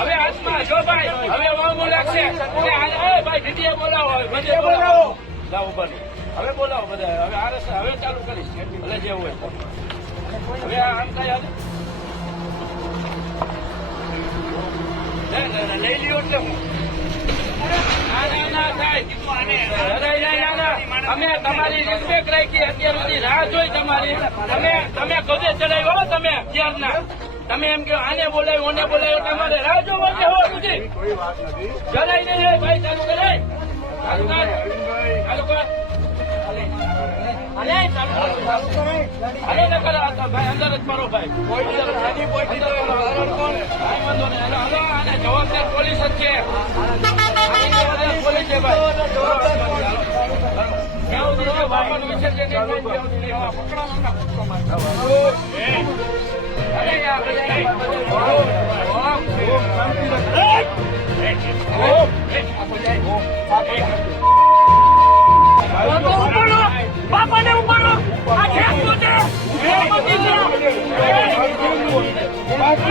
હવે હાથમાં જો ભાઈ હવે વાંગો લાગશે ભાઈ ડીટીએ બોલાવો બધે બોલાવો લાવો બને હવે બોલાવો બધા હવે આરસ હવે ચાલુ કરીશ ભલે જેવું હોય હવે આમ થાય લઈ લ્યો એટલે હું અમે તમારી રિસ્પેક્ટ રાખી અત્યાર સુધી રાહ જોઈ તમારી તમે કદે ચડાવ્યો તમે અત્યારના તમે એમ કે આને બોલાવ્યો ઓને બોલાવ્યો તમારે રાહ જોવાની હોવા સુધી જરાય નહીં ભાઈ ચાલુ કરાય ચાલુ કર અરે ન કરો ભાઈ અંદર જ મારો ભાઈ જવાબદાર પોલીસ જ છે પોલીસ છે ભાઈ બાપાનું વિસર્જન બાપાને ઉપાડો આ ખેંચતો છે બાપા